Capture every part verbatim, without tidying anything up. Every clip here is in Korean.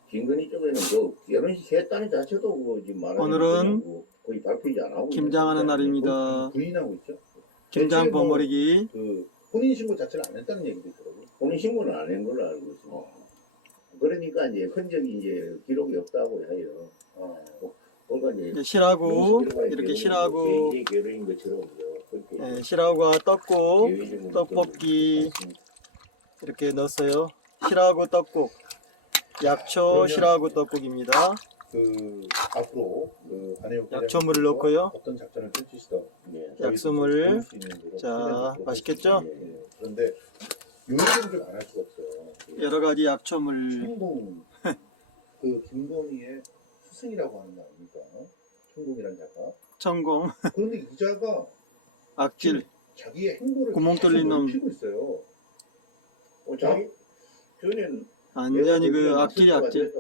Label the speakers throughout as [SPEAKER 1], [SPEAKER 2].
[SPEAKER 1] 김건희 쪽에는 그 결혼식 했다는 자체도 뭐 지금 말하는
[SPEAKER 2] 오늘은
[SPEAKER 1] 뭐 거의 밝히지 안 하고
[SPEAKER 2] 김장하는 날입니다.
[SPEAKER 3] 부인하고 있죠.
[SPEAKER 2] 김장 버무리기.
[SPEAKER 3] 그 혼인 신고 자체를 안 했다는 얘기도 있더라고요.
[SPEAKER 1] 혼인 신고는 안 한 걸로 알고 있습니다.
[SPEAKER 3] 어.
[SPEAKER 1] 그러니까 이제 흔적이 이제 기록이 없다고 해요.
[SPEAKER 3] 어.
[SPEAKER 1] 그러니까 이제
[SPEAKER 2] 이제 실하고
[SPEAKER 1] 명시일과의
[SPEAKER 2] 이렇게
[SPEAKER 1] 결혼이
[SPEAKER 2] 실하고
[SPEAKER 1] 개인의 결혼인 것처럼 그렇게
[SPEAKER 2] 예, 실하고와 떡국,
[SPEAKER 1] 계획적으로
[SPEAKER 2] 떡볶이
[SPEAKER 1] 좀
[SPEAKER 2] 이렇게 넣었어요. 실하고 떡국, 약초
[SPEAKER 3] 그러면-
[SPEAKER 2] 실하고 떡국입니다.
[SPEAKER 3] 그 앞으로 그 안혜욱
[SPEAKER 2] 약초물을
[SPEAKER 3] 회장님께서
[SPEAKER 2] 넣고요.
[SPEAKER 3] 어떤 작전을 펼치시던
[SPEAKER 1] 네.
[SPEAKER 2] 약수물.
[SPEAKER 3] 수 있는 대로
[SPEAKER 2] 자,
[SPEAKER 3] 진행하도록
[SPEAKER 2] 맛있겠죠?
[SPEAKER 3] 하겠습니다. 예. 그런데 요리를 좀 안 할 수가 없어요. 그
[SPEAKER 2] 여러 가지 약초물.
[SPEAKER 3] 천공 그 김건희의 스승이라고 하는 거 아닙니까? 천공이라는 작가.
[SPEAKER 2] 천공,
[SPEAKER 3] 그런데 이 작가
[SPEAKER 2] 악질.
[SPEAKER 3] 자기의 행보를
[SPEAKER 2] 구멍 뚫린 놈.
[SPEAKER 3] 피고 있어요.
[SPEAKER 1] 어, 자기 전엔
[SPEAKER 2] 완전히 그 악질이 악질.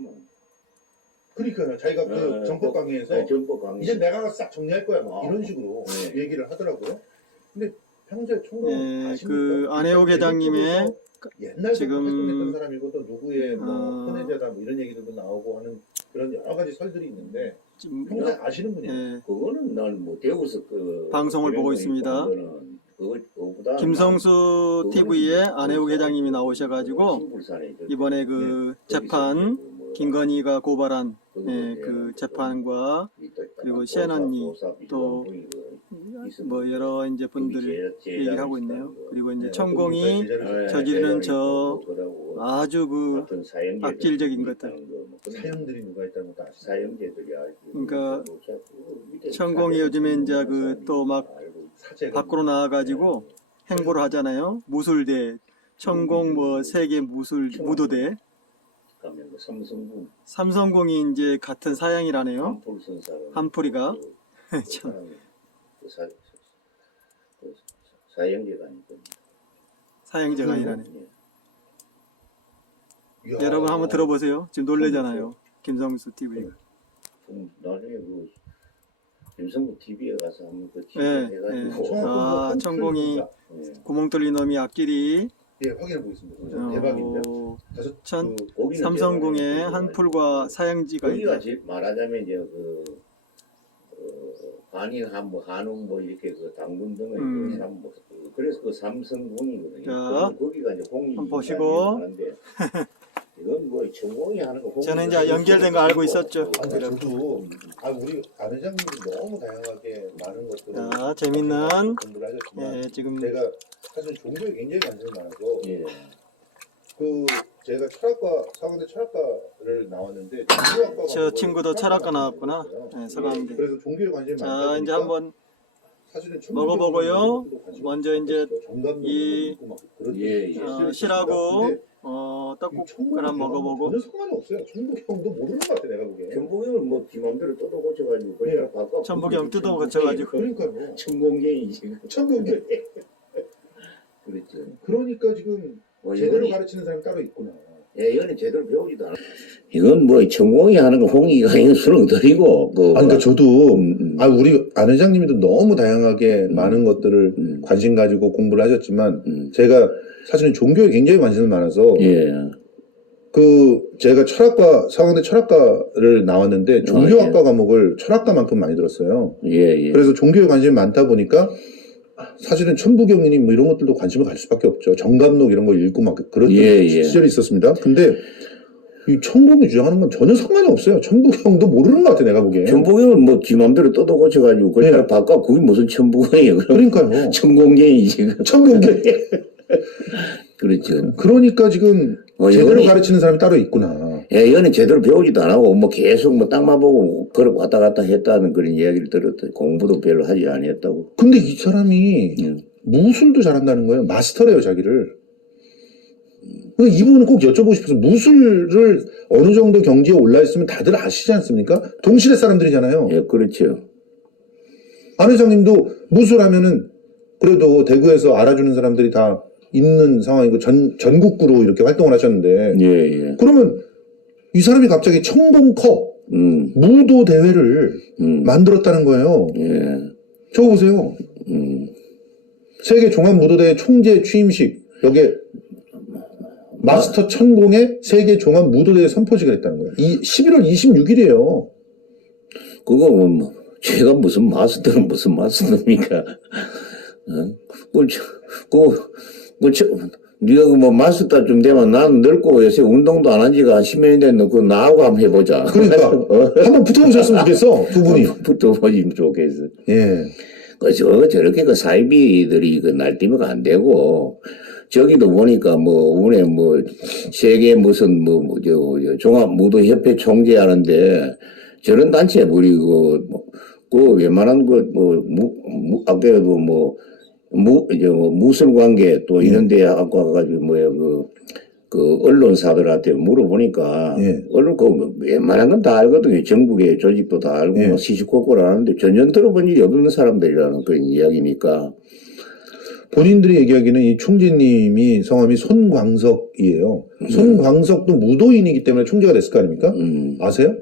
[SPEAKER 3] 그러니까요. 자기가 그
[SPEAKER 1] 네,
[SPEAKER 3] 정법
[SPEAKER 1] 그-
[SPEAKER 3] 강의에서
[SPEAKER 1] 네, 정법 강의.
[SPEAKER 3] 이제 내가 싹 정리할 거야. 막
[SPEAKER 1] 아.
[SPEAKER 3] 이런 식으로
[SPEAKER 1] 네.
[SPEAKER 3] 얘기를 하더라고요. 근데 평소에 총각
[SPEAKER 2] 예,
[SPEAKER 3] 아십니까?
[SPEAKER 2] 그 안혜욱 회장님의
[SPEAKER 3] 옛날부터
[SPEAKER 2] 지금-
[SPEAKER 3] 활동했던 사람이고 또 누구의 뭐
[SPEAKER 2] 어.
[SPEAKER 3] 혼외자다 뭐 이런 얘기들도 나오고 하는 그런 여러 가지 설들이 있는데
[SPEAKER 2] 지금
[SPEAKER 3] 평소에 아시는 분이에요.
[SPEAKER 2] 예,
[SPEAKER 1] 그거는 난 뭐 대구서 그
[SPEAKER 2] 방송을 보고 있습니다.
[SPEAKER 1] 거는 그거 그거보다
[SPEAKER 2] 김성수 티비에 안혜욱 회장님이 나오셔가지고 이번에 그 재판 김건희가 고발한 예, 그 재판과 그리고 시애나님 또 뭐 여러 이제 분들 얘기를 하고 있네요. 그리고 이제
[SPEAKER 3] 네,
[SPEAKER 2] 천공이
[SPEAKER 3] 어떤
[SPEAKER 2] 저지르는 저 아주 그 악질적인 것들.
[SPEAKER 3] 사형들이 누가 있다는 것도 아시죠?
[SPEAKER 1] 사형제들이 알고
[SPEAKER 2] 그러니까 천공이 요즘에 이제 그 또 막
[SPEAKER 3] 사제가
[SPEAKER 2] 밖으로 나와가지고 행보를 하잖아요. 무술대, 천공 뭐 세계 무술 무도대,
[SPEAKER 1] 가면 그 삼성군
[SPEAKER 2] 삼성공이 이제 같은 사양이라네요.
[SPEAKER 1] 한풀 선사가
[SPEAKER 2] 한풀이가.
[SPEAKER 1] 그
[SPEAKER 2] 참.
[SPEAKER 1] 사람이 그 사, 그 사형제가 아니고
[SPEAKER 2] 사형제가 아니라네.
[SPEAKER 1] 예.
[SPEAKER 3] 이야.
[SPEAKER 2] 여러분 한번 들어보세요. 지금 놀래잖아요. 김성수 티비가.
[SPEAKER 1] 그럼 나중에 그 김성국 티비에 가서 한번 그
[SPEAKER 2] 예,
[SPEAKER 1] 취재해가지고
[SPEAKER 2] 예. 아, 천공이
[SPEAKER 1] 예.
[SPEAKER 2] 구멍 뚫린 놈이 악질이
[SPEAKER 3] 예, 확인해 보겠습니다. 진짜 대박인데.
[SPEAKER 2] 어,
[SPEAKER 3] 다섯
[SPEAKER 2] 천
[SPEAKER 3] 그
[SPEAKER 1] 거기는
[SPEAKER 2] 삼성공에
[SPEAKER 1] 대박이에요.
[SPEAKER 2] 한풀과 사형지가
[SPEAKER 1] 거기가
[SPEAKER 2] 있다.
[SPEAKER 1] 지- 말하자면 이제 그 어, 한인 한뭐 한웅 뭐 이렇게 그 당군 등의
[SPEAKER 2] 음.
[SPEAKER 1] 그 삼, 뭐, 그- 그래서 그 삼성군이거든요.
[SPEAKER 2] 자,
[SPEAKER 1] 그- 거기가 이제 공이
[SPEAKER 2] 한번 보시고.
[SPEAKER 1] 하는데 이건 뭐 전공이 하는 거.
[SPEAKER 2] 저는 이제 연결된 거 알고 있었죠.
[SPEAKER 3] 아, 근데 저도 아 우리 안 회장님이 너무 다양하게 많은 것들을
[SPEAKER 2] 자, 재밌는
[SPEAKER 3] 공부를 하셨지만
[SPEAKER 2] 예, 지금
[SPEAKER 3] 제가 사실 종교에 굉장히 관심이 많아서
[SPEAKER 1] 예.
[SPEAKER 3] 그 제가 철학과 서강대 철학과를 나왔는데 종교학과가
[SPEAKER 2] 저 친구도 철학과 나왔구나. 예, 서강대.
[SPEAKER 3] 그래서 종교에 관심이 많다
[SPEAKER 2] 자,
[SPEAKER 3] 보니까
[SPEAKER 2] 이제 한번
[SPEAKER 3] 사실은
[SPEAKER 2] 먹어보고요.
[SPEAKER 3] 천문학에도 관심이
[SPEAKER 2] 먼저 이제
[SPEAKER 3] 정감도
[SPEAKER 2] 이-
[SPEAKER 3] 있고 막 그런
[SPEAKER 1] 예, 예.
[SPEAKER 3] 실질이
[SPEAKER 2] 어,
[SPEAKER 3] 있습니다.
[SPEAKER 2] 실하고
[SPEAKER 3] 근데
[SPEAKER 2] 어,
[SPEAKER 3] 이
[SPEAKER 2] 떡국을
[SPEAKER 3] 천문학이랑
[SPEAKER 2] 한번 먹어보고.
[SPEAKER 3] 전혀 상관이 없어요. 천부경도 모르는 것 같아 내가 보기에.
[SPEAKER 1] 전북형을 뭐 지맘대로 뜯어 고쳐가지고 그냥 바꿔.
[SPEAKER 2] 전북형 뜯어 고쳐가지고.
[SPEAKER 3] 그러니까요.
[SPEAKER 1] 천공계이 지금.
[SPEAKER 3] 천부경.
[SPEAKER 1] 그렇죠.
[SPEAKER 3] 그러니까 지금
[SPEAKER 1] 뭐
[SPEAKER 3] 제대로
[SPEAKER 1] 이거는-
[SPEAKER 3] 가르치는 사람이 따로 있구나.
[SPEAKER 1] 예, 이거는 제대로 배우지도 않아. 이건 뭐 천공이 하는 거 홍이가 이건 수렁들이고 그.
[SPEAKER 3] 아니 그러니까 저도
[SPEAKER 1] 음, 음.
[SPEAKER 3] 아 우리 안 회장님도 너무 다양하게
[SPEAKER 1] 음.
[SPEAKER 3] 많은 것들을
[SPEAKER 1] 음.
[SPEAKER 3] 관심 가지고 공부를 하셨지만
[SPEAKER 1] 음.
[SPEAKER 3] 제가 사실은 종교에 굉장히 관심이 많아서
[SPEAKER 1] 예.
[SPEAKER 3] 그 제가 철학과 서강대 철학과를 나왔는데 종교학과
[SPEAKER 1] 아,
[SPEAKER 3] 과목을 철학과만큼 많이 들었어요.
[SPEAKER 1] 예, 예.
[SPEAKER 3] 그래서 종교에 관심이 많다 보니까 사실은 천부경이니 뭐 이런 것들도 관심을 갈 수밖에 없죠. 정감록 이런 거 읽고 막 그런
[SPEAKER 1] 예, 예.
[SPEAKER 3] 시절이 있었습니다. 근데 이 천공이 주장하는 건 전혀 상관이 없어요. 천부경도 모르는 것 같아 내가 보기에.
[SPEAKER 1] 천부형은 뭐 지맘대로 뜯어 고쳐가지고 그냥
[SPEAKER 3] 네.
[SPEAKER 1] 바꿔. 그게 무슨 천부형이에요. 그럼
[SPEAKER 3] 그러니까요.
[SPEAKER 1] 천공계이 지금.
[SPEAKER 3] 천부경.
[SPEAKER 1] 그렇죠.
[SPEAKER 3] 그러니까 지금
[SPEAKER 1] 어,
[SPEAKER 3] 제대로
[SPEAKER 1] 이거는-
[SPEAKER 3] 가르치는 사람이 따로 있구나.
[SPEAKER 1] 예, 이거는 제대로 배우지도 안 하고 뭐 계속 뭐 땅만 보고 걸어 왔다 갔다 했다는 그런 이야기를 들었더니 공부도 별로 하지 않았다고.
[SPEAKER 3] 근데 이 사람이
[SPEAKER 1] 예.
[SPEAKER 3] 무술도 잘한다는 거예요. 마스터래요, 자기를. 그러니까 이 부분은 꼭 여쭤보고 싶어서 무술을 어느 정도 경지에 올라 있으면 다들 아시지 않습니까? 동시대 사람들이잖아요.
[SPEAKER 1] 예, 그렇죠.
[SPEAKER 3] 안 회장님도 무술하면은 그래도 대구에서 알아주는 사람들이 다 있는 상황이고 전, 전국구로 이렇게 활동을 하셨는데
[SPEAKER 1] 예, 예.
[SPEAKER 3] 그러면 이 사람이 갑자기 청봉컵
[SPEAKER 1] 음,
[SPEAKER 3] 무도 대회를
[SPEAKER 1] 음,
[SPEAKER 3] 만들었다는 거예요.
[SPEAKER 1] 예,
[SPEAKER 3] 저거 보세요.
[SPEAKER 1] 음.
[SPEAKER 3] 세계 종합무도대회 총재 취임식 여기에 마스터 천공의 세계 종합 무도대회 선포식을 했다는 거예요. 이 십일월 이십육일이에요.
[SPEAKER 1] 그거 뭐 제가 무슨 마스터는 무슨 마스터입니까? 어? 그, 저, 그, 그, 저, 네가 그 뭐 마스터 좀 되면 나는 늙고 요새 운동도 안 한 지가 한 십 년이 됐는데 그거 나하고 한번 해보자.
[SPEAKER 3] 그러니까 한번 붙어보셨으면 좋겠어, 두 분이.
[SPEAKER 1] 붙어보시면 좋겠어.
[SPEAKER 3] 예.
[SPEAKER 1] 그저 저렇게 그 사이비들이 그 날뛰면 안 되고 저기도 보니까 뭐 오늘 뭐 세계 무슨 뭐, 뭐 저, 저 종합 무도 협회 총재 하는데 저런 단체 부리고 뭐, 그 웬만한 그뭐 아까도 뭐 무, 이제 뭐 무술 관계 또 이런 데 아까 가가지고 뭐야 그, 그 언론사들한테 물어보니까
[SPEAKER 3] 예.
[SPEAKER 1] 언론 그 웬만한 건 다 알거든요. 전국의 조직도 다 알고
[SPEAKER 3] 예.
[SPEAKER 1] 시시콜콜 하는데 전혀 들어본 일이 없는 사람들이라는 그런 이야기니까.
[SPEAKER 3] 본인들이 얘기하기는 이 총재님이 성함이 손광석이에요.
[SPEAKER 1] 음.
[SPEAKER 3] 손광석도 무도인이기 때문에 총재가 됐을 거 아닙니까?
[SPEAKER 1] 음.
[SPEAKER 3] 아세요?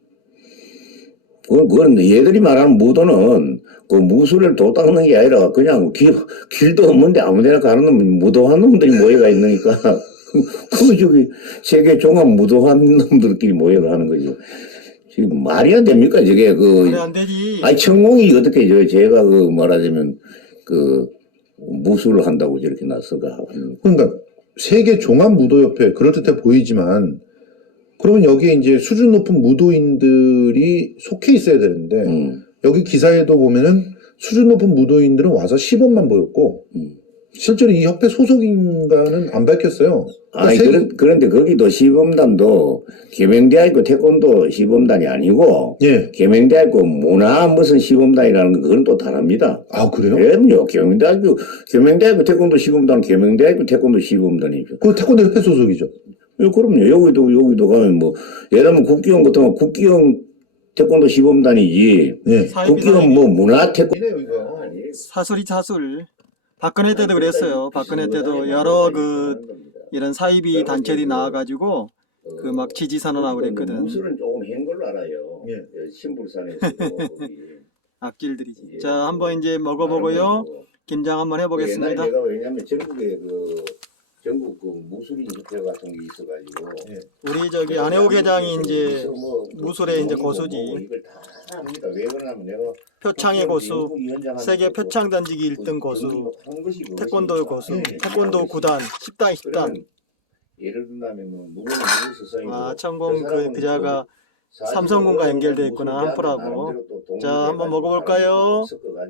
[SPEAKER 1] 그건, 그건 얘들이 말하는 무도는 그 무술을 도 닦는 게 아니라 그냥 길, 길도 없는데 아무데나 가는 놈, 무도한 놈들이 모여가 있으니까 그 저기 세계 종합 무도한 놈들끼리 모여가 하는 거죠. 지금 말이 안 됩니까 저게 그
[SPEAKER 2] 그래 안 되지.
[SPEAKER 1] 아니 천공이 어떻게 저 제가 그 말하자면 그 무술을 한다고 저렇게 나서가 하는
[SPEAKER 3] 그러니까 세계 종합 무도협회 그럴듯해 보이지만 그러면 여기에 이제 수준 높은 무도인들이 속해 있어야 되는데
[SPEAKER 1] 음.
[SPEAKER 3] 여기 기사에도 보면은 수준 높은 무도인들은 와서 시범만 보였고
[SPEAKER 1] 음.
[SPEAKER 3] 실제로 이 협회 소속인가는 안 밝혔어요. 그러니까
[SPEAKER 1] 아니
[SPEAKER 3] 세계-
[SPEAKER 1] 그런, 그런데 거기도 시범단도 계명대학교 태권도 시범단이 아니고
[SPEAKER 3] 예.
[SPEAKER 1] 계명대학교 문화 무슨 시범단이라는 거 그건 또 다릅니다.
[SPEAKER 3] 아 그래요?
[SPEAKER 1] 그럼요. 계명대학교 계명대학교 태권도 시범단은 계명대학교 태권도 시범단이죠.
[SPEAKER 3] 그 태권도 협회 소속이죠.
[SPEAKER 1] 예, 그럼요. 여기도 여기도 가면 뭐 예를 들면 국기원 같은 거 국기원 태권도 시범단이지.
[SPEAKER 3] 예.
[SPEAKER 2] 사이비
[SPEAKER 1] 국기원 뭐 문화 태권
[SPEAKER 3] 이네요 이거.
[SPEAKER 2] 사술이 사술. 박근혜 때도 그랬어요. 박근혜 때도 여러 그 이런 사이비 단체들이 나와가지고 그 막 지지 선언하고 그랬거든.
[SPEAKER 1] 무술은 조금 한 걸로 알아요.
[SPEAKER 3] 예.
[SPEAKER 1] 예, 신불산에서 거기.
[SPEAKER 2] 악질들이지. 자 한번 이제 먹어보고요. 김장 한번 해보겠습니다.
[SPEAKER 1] 옛날에 내가 왜냐면 전국에 그 전국 그 무술인 협회 같은 게 있어가지고.
[SPEAKER 3] 예.
[SPEAKER 2] 우리 저기 안혜욱 회장이 이제
[SPEAKER 1] 뭐
[SPEAKER 2] 무술의 이제 고수지.
[SPEAKER 1] 뭐 이걸 다 합니다. 왜 그러냐면 내가
[SPEAKER 2] 표창의 고수, 세계 표창 던지기 일 등 고수, 태권도 고수, 태권도 구단, 십단 십단.
[SPEAKER 1] 예를 들면 뭐 누구는 누구 스승이고
[SPEAKER 2] 아 천공 그 그자가 삼성군과 연결돼 있구나 한풀하고. 자, 한번 먹어볼까요?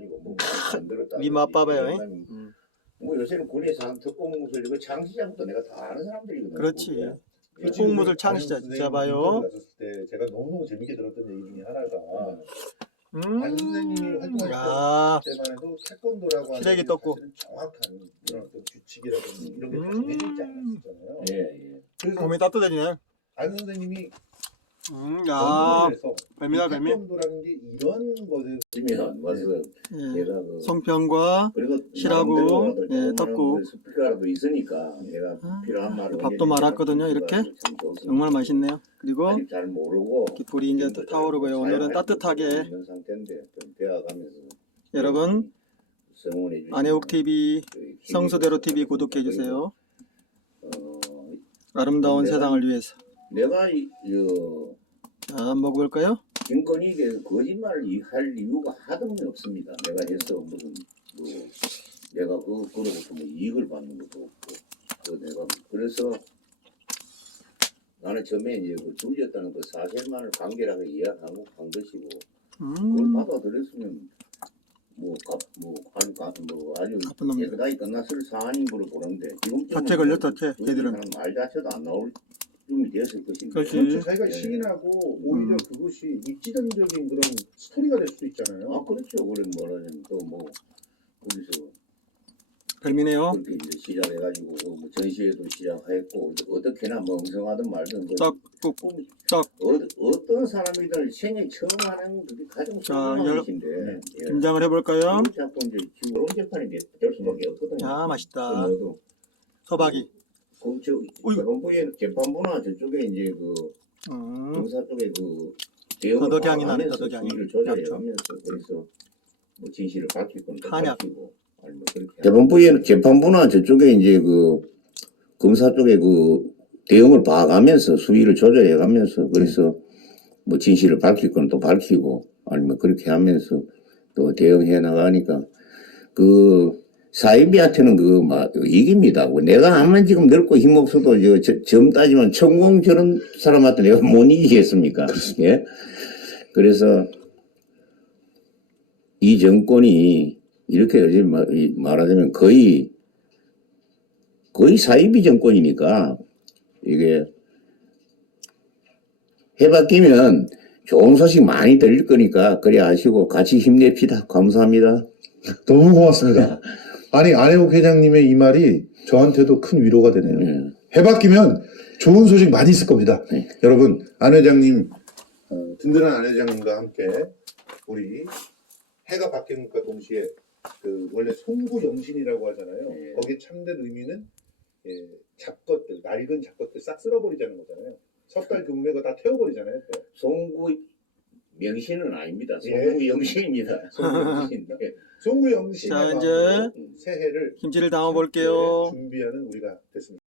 [SPEAKER 2] 이 맛봐봐요. 음.
[SPEAKER 1] 뭐 요새는 군에서 한 특공 무술 이거 장시장부터 내가 다 아는 사람들이거든.
[SPEAKER 2] 그렇지.
[SPEAKER 1] 예.
[SPEAKER 2] 특공무술 창시자. 자 봐요.
[SPEAKER 3] 때 제가 너무너무 재밌게 들었던 얘기 중에 하나가
[SPEAKER 2] 음.
[SPEAKER 3] 안 선생님이 활동하실
[SPEAKER 2] 야.
[SPEAKER 3] 때만 해도 태권도라고 하는
[SPEAKER 2] 시래기
[SPEAKER 3] 게
[SPEAKER 2] 떴고.
[SPEAKER 3] 사실은 정확한 이런 어떤 규칙이라든지 이런 게
[SPEAKER 2] 음.
[SPEAKER 3] 정해져 있지 않았었잖아요.
[SPEAKER 1] 예, 예.
[SPEAKER 3] 그래서
[SPEAKER 2] 몸이 따뜻해지네.
[SPEAKER 3] 안 선생님이
[SPEAKER 2] 음, 야.
[SPEAKER 3] 연구를 해서
[SPEAKER 2] 뱀이다 뱀이.
[SPEAKER 3] 태권도라는 게 이런 것에
[SPEAKER 1] 지면 와서
[SPEAKER 2] 예.
[SPEAKER 1] 내가 그
[SPEAKER 2] 송편과
[SPEAKER 1] 그리고
[SPEAKER 2] 실하고,
[SPEAKER 1] 나름대로
[SPEAKER 2] 예,
[SPEAKER 1] 조그마한
[SPEAKER 2] 떡국.
[SPEAKER 1] 그 스피커라도 있으니까 내가
[SPEAKER 2] 아,
[SPEAKER 1] 필요한 말을
[SPEAKER 2] 밥도
[SPEAKER 1] 언제든지
[SPEAKER 2] 말았거든요,
[SPEAKER 1] 할 수
[SPEAKER 2] 이렇게.
[SPEAKER 1] 있어가지고 참 좋습니다.
[SPEAKER 2] 정말 맛있네요. 그리고
[SPEAKER 1] 아직 잘 모르고
[SPEAKER 2] 이렇게 불이 이제 또 타오르고요. 오늘은 따뜻하게
[SPEAKER 1] 있는 상태인데 좀 배워가면서
[SPEAKER 2] 여러분
[SPEAKER 1] 성원해 주시면
[SPEAKER 2] 안혜욱 티비,
[SPEAKER 1] 저희
[SPEAKER 2] 성수대로 티비 구독해 주세요.
[SPEAKER 1] 어,
[SPEAKER 2] 아름다운
[SPEAKER 1] 내가-
[SPEAKER 2] 세상을 위해서.
[SPEAKER 1] 내가 이, 이
[SPEAKER 2] 자, 한번 먹어볼까요?
[SPEAKER 1] 김건희에게 거짓말을 이- 할 이유가 하등이 없습니다. 내가 해서 무슨 뭐 내가 그 그로부터 뭐 이익을 받는 것도 없고 그 내가 그래서 나는 처음에 이제 그 줄렸다는 그 사실만을 간결하게 이야기하고 한 것이고 그걸
[SPEAKER 2] 음,
[SPEAKER 1] 받아들였으면 뭐, 가, 뭐 아주 가, 뭐 아주
[SPEAKER 2] 나쁜 놈들.
[SPEAKER 1] 깨끗하게 끝났을 사안인 걸로 보는데 지금
[SPEAKER 2] 자체 걸렸다, 쟤, 걔들은.
[SPEAKER 1] 말 자체도 안 나올 쯤이 됐을 것인데
[SPEAKER 2] 그렇지.
[SPEAKER 3] 그렇죠. 자기가
[SPEAKER 1] 예.
[SPEAKER 3] 시인하고 오히려
[SPEAKER 2] 음.
[SPEAKER 3] 그것이 입지전적인 그런 스토리가 될 수도 있잖아요.
[SPEAKER 1] 아 그렇죠. 그래 뭐라면 또뭐 거기서
[SPEAKER 2] 별미네요.
[SPEAKER 1] 그렇게 이제 시작해가지고 뭐 전시회도 시작했고 어떻게나 멍성하든 말든 그
[SPEAKER 2] 떡국,
[SPEAKER 1] 꿈-
[SPEAKER 2] 떡.
[SPEAKER 1] 어, 어떤 사람이든 생애 처음 하는 그게 가장
[SPEAKER 2] 자,
[SPEAKER 1] 소중한
[SPEAKER 2] 열-
[SPEAKER 1] 것인데 예.
[SPEAKER 2] 김장을 해볼까요?
[SPEAKER 1] 그걸 자꾸 이제 지금 그런 재판이 될- 될 수밖에 없거든요.
[SPEAKER 2] 야, 맛있다.
[SPEAKER 1] 그래도
[SPEAKER 2] 소박이.
[SPEAKER 1] 그저
[SPEAKER 2] 어이구.
[SPEAKER 1] 재판부의 재판부나 저쪽에 이제 그
[SPEAKER 2] 음,
[SPEAKER 1] 검사 쪽에 그 대응을
[SPEAKER 2] 더덕향이 나네,
[SPEAKER 1] 하면서
[SPEAKER 2] 더덕향이.
[SPEAKER 1] 수위를 조절해
[SPEAKER 2] 약초.
[SPEAKER 1] 가면서 그래서 뭐 진실을 밝힐 건
[SPEAKER 2] 한약.
[SPEAKER 1] 밝히고 아니 뭐 그렇게 재판부의 재판부나 저쪽에 이제 그 검사 쪽에 그 대응을 봐가면서 수위를 조절해가면서 그래서 뭐 진실을 밝힐 건 또 밝히고 아니면 그렇게 하면서 또 대응해 나가니까 그 사이비한테는 그막 이깁니다. 내가 아무리 지금 늙고 힘없어도 저, 저, 점 따지면 천공 저런 사람한테 내가 못 이기겠습니까? 예? 그래서 이 정권이 이렇게 요즘 말- 이- 말하자면 거의 거의 사이비 정권이니까 이게 해바뀌면 좋은 소식 많이 들릴 거니까 그래 아시고 같이 힘냅시다. 감사합니다.
[SPEAKER 3] 너무 고맙습니다. 아니 안혜욱 회장님의 이 말이 저한테도 큰 위로가 되네요.
[SPEAKER 1] 예.
[SPEAKER 3] 해바뀌면 좋은 소식 많이 있을 겁니다.
[SPEAKER 1] 네.
[SPEAKER 3] 여러분 안 회장님 어, 든든한 안 회장님과 함께 우리 해가 바뀌는과 동시에 그 원래 송구영신이라고 하잖아요.
[SPEAKER 1] 네.
[SPEAKER 3] 거기에 참된 의미는 예, 잡것들 낡은 잡것들 싹 쓸어버리자는 거잖아요. 석달 금매고 다 태워버리잖아요. 또.
[SPEAKER 1] 송구 명신은 아닙니다.
[SPEAKER 3] 예.
[SPEAKER 1] 송구 영신입니다. 송구영신.
[SPEAKER 3] 송구영신의
[SPEAKER 2] 자,
[SPEAKER 3] 마음으로
[SPEAKER 2] 이제
[SPEAKER 3] 새해를
[SPEAKER 2] 김치를 담아 볼게요.
[SPEAKER 3] 준비하는 우리가 됐습니다.